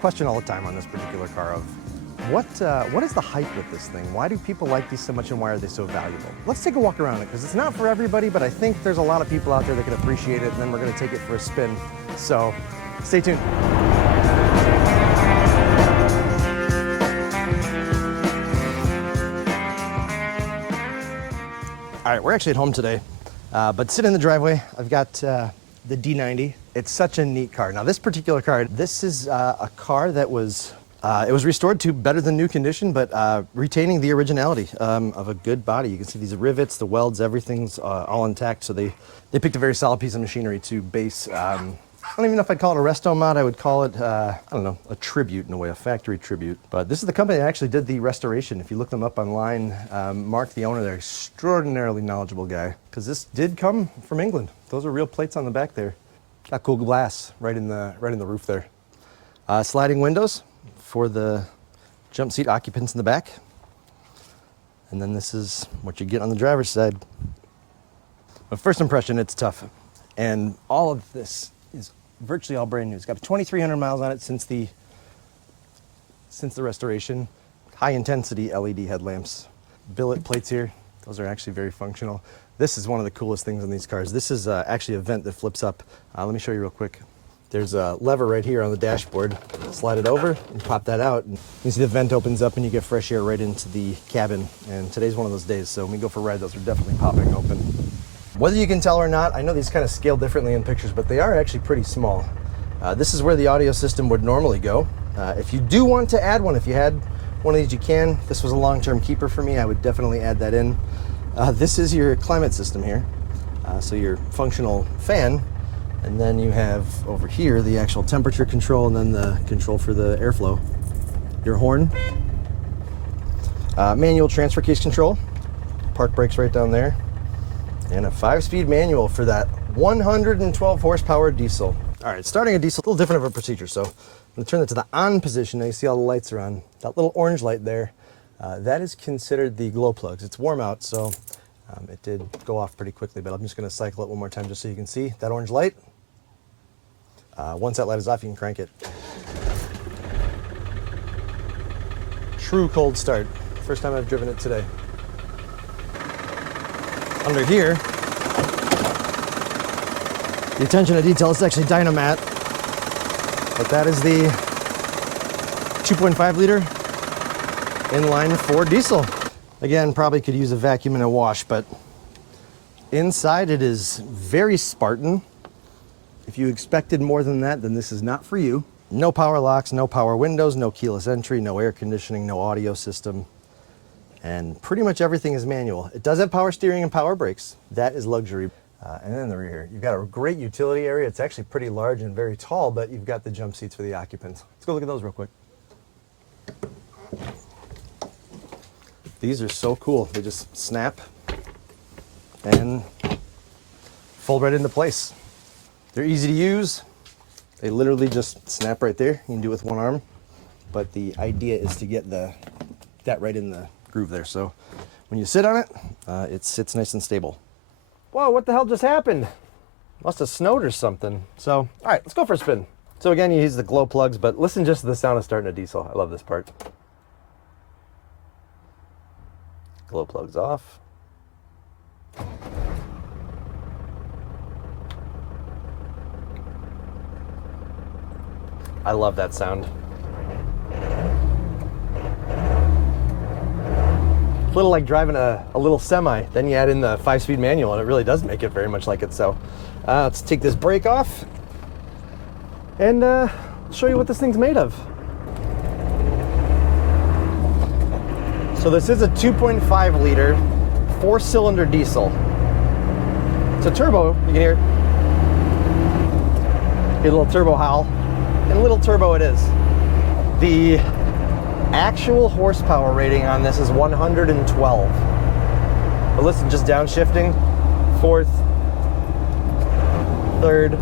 question all the time on this particular car of what is the hype with this thing? Why do people like these so much and why are they so valuable? Let's take a walk around it because it's not for everybody, but I think there's a lot of people out there that can appreciate it, and then we're going to take it for a spin. So stay tuned. All right, we're actually at home today, but sitting in the driveway, I've got the D90. It's such a neat car. Now, this particular car, this is a car that was, it was restored to better than new condition, but retaining the originality of a good body. You can see these rivets, the welds, everything's all intact. So they picked a very solid piece of machinery to base, I don't even know if I'd call it a resto mod. I would call it, I don't know, a tribute in a way, a factory tribute. But this is the company that actually did the restoration. If you look them up online, Mark, the owner, they're extraordinarily knowledgeable guy. Because this did come from England. Those are real plates on the back there. Got cool glass right in the roof there. Sliding windows for the jump seat occupants in the back. And then this is what you get on the driver's side. But first impression, it's tough. And all of this is virtually all brand new. It's got 2,300 miles on it since the restoration. High intensity LED headlamps. Billet plates here. Those are actually very functional. This is one of the coolest things on these cars. This is actually a vent that flips up. Let me show you real quick. There's a lever right here on the dashboard. Slide it over and pop that out. And you see the vent opens up and you get fresh air right into the cabin. And today's one of those days, so when we go for a ride, those are definitely popping open. Whether you can tell or not, I know these kind of scale differently in pictures, but they are actually pretty small. This is where the audio system would normally go. If you do want to add one, if you had one of these, you can. This was a long-term keeper for me. I would definitely add that in. This is your climate system here. So your functional fan, and then you have over here the actual temperature control and then the control for the airflow. Your horn, manual transfer case control, park brakes right down there, and a 5-speed manual for that 112 horsepower diesel. All right, starting a diesel, a little different of a procedure. So I'm gonna turn it to the on position. Now you see all the lights are on. That little orange light there, that is considered the glow plugs. It's warm out, so it did go off pretty quickly, but I'm just gonna cycle it one more time just so you can see that orange light. Once that light is off, you can crank it. True cold start. First time I've driven it today. Under here, the attention to detail is actually Dynamat, but that is the 2.5 liter inline 4 diesel. Again, probably could use a vacuum and a wash, but inside it is very Spartan. If you expected more than that, then this is not for you. No power locks, no power windows, no keyless entry, no air conditioning, no audio system. And pretty much everything is manual. It does have power steering and power brakes. That is luxury. And then in the rear, you've got a great utility area. It's actually pretty large and very tall, but you've got the jump seats for the occupants. Let's go look at those real quick. These are so cool. They just snap and fold right into place. They're easy to use. They literally just snap right there. You can do it with one arm, but the idea is to get that right in the groove there. So when you sit on it, it sits nice and stable. Whoa, what the hell just happened? Must have snowed or something. So, all right, let's go for a spin. So again, you use the glow plugs, but listen just to the sound of starting a diesel. I love this part. Glow plugs off. I love that sound. It's a little like driving a little semi. Then you add in the 5-speed manual and it really does make it very much like it. So let's take this brake off and show you what this thing's made of. So this is a 2.5 liter 4-cylinder diesel. It's a turbo, you can hear a little turbo howl, and a little turbo it is. The actual horsepower rating on this is 112. But listen, just downshifting, 4th, 3rd.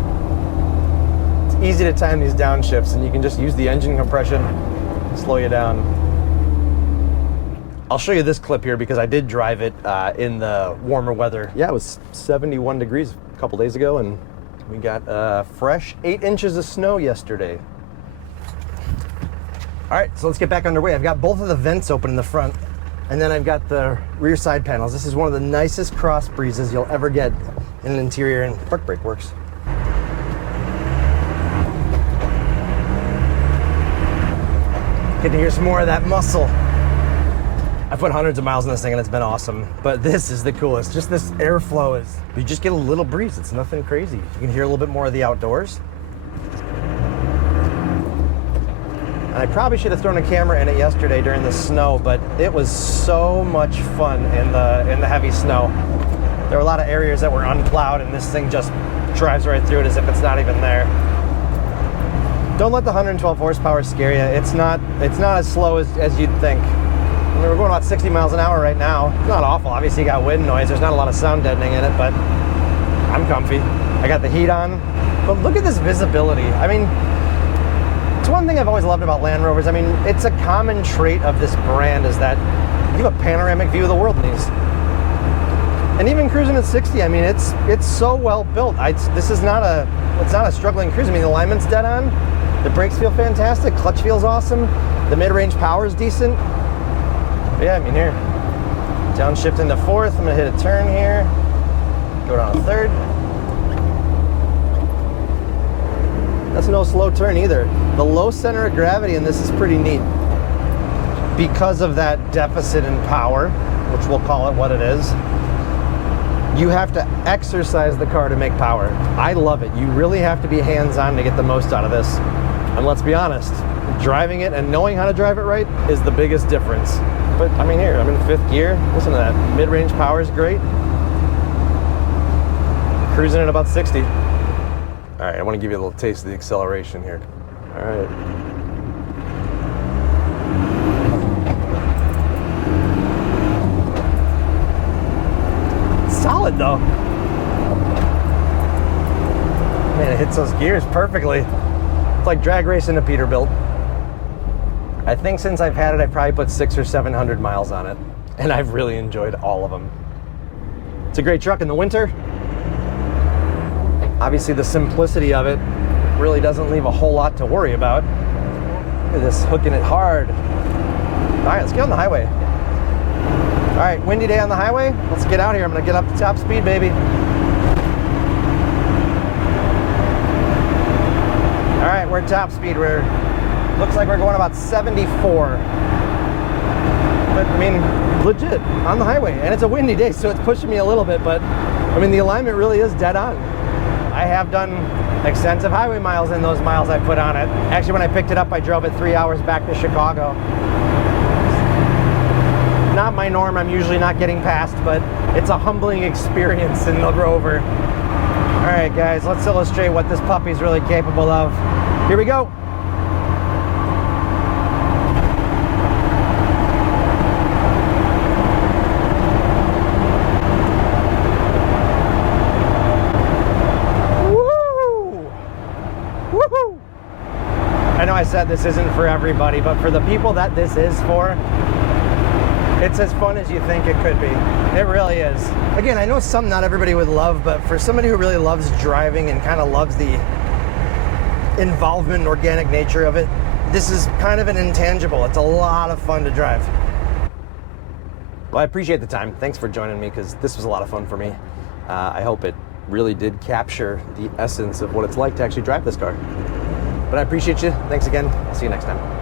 It's easy to time these downshifts, and you can just use the engine compression, slow you down. I'll show you this clip here because I did drive it in the warmer weather. Yeah, it was 71 degrees a couple days ago, and we got fresh 8 inches of snow yesterday. All right, so let's get back underway. I've got both of the vents open in the front, and then I've got the rear side panels. This is one of the nicest cross breezes you'll ever get in an interior, and park brake works. Get to hear some more of that muscle. I've put hundreds of miles in this thing and it's been awesome, but this is the coolest. Just this airflow is, you just get a little breeze. It's nothing crazy. You can hear a little bit more of the outdoors. And I probably should have thrown a camera in it yesterday during the snow, but it was so much fun in the heavy snow. There were a lot of areas that were unplowed and this thing just drives right through it as if it's not even there. Don't let the 112 horsepower scare you. It's not as slow as you'd think. I mean, we're going about 60 miles an hour right now. It's not awful. Obviously, you got wind noise. There's not a lot of sound deadening in it, but I'm comfy. I got the heat on. But look at this visibility. I mean, it's one thing I've always loved about Land Rovers. I mean, it's a common trait of this brand is that you have a panoramic view of the world in these. And even cruising at 60, I mean, it's so well built. It's not a struggling cruise. I mean, the alignment's dead on. The brakes feel fantastic. Clutch feels awesome. The mid-range power is decent. But yeah, I mean, here, downshift into fourth. I'm gonna hit a turn here. Go down a third. That's no slow turn either. The low center of gravity in this is pretty neat because of that deficit in power, which we'll call it what it is. You have to exercise the car to make power. I love it. You really have to be hands-on to get the most out of this. And let's be honest, driving it and knowing how to drive it right is the biggest difference. But I mean, here, I'm in fifth gear. Listen to that. Mid-range power is great. Cruising at about 60. All right, I want to give you a little taste of the acceleration here. All right. Solid though. Man, it hits those gears perfectly. It's like drag racing a Peterbilt. I think since I've had it, I've probably put 600 or 700 miles on it, and I've really enjoyed all of them. It's a great truck in the winter. Obviously, the simplicity of it really doesn't leave a whole lot to worry about. Look at this, hooking it hard. All right, let's get on the highway. All right, windy day on the highway. Let's get out here. I'm gonna get up to top speed, baby. All right, we're at top speed. Looks like we're going about 74. But I mean, legit, on the highway. And it's a windy day, so it's pushing me a little bit, but I mean, the alignment really is dead on. I have done extensive highway miles in those miles I put on it. Actually, when I picked it up, I drove it 3 hours back to Chicago. Not my norm, I'm usually not getting past, but it's a humbling experience in the Rover. All right, guys, let's illustrate what this puppy's really capable of. Here we go. Woo! Woohoo! I know I said this isn't for everybody, but for the people that this is for, it's as fun as you think it could be. It really is. Again, I know not everybody would love, but for somebody who really loves driving and kind of loves the involvement and organic nature of it, this is kind of an intangible. It's a lot of fun to drive. Well, I appreciate the time. Thanks for joining me because this was a lot of fun for me. I hope it really did capture the essence of what it's like to actually drive this car. But I appreciate you. Thanks again. I'll see you next time.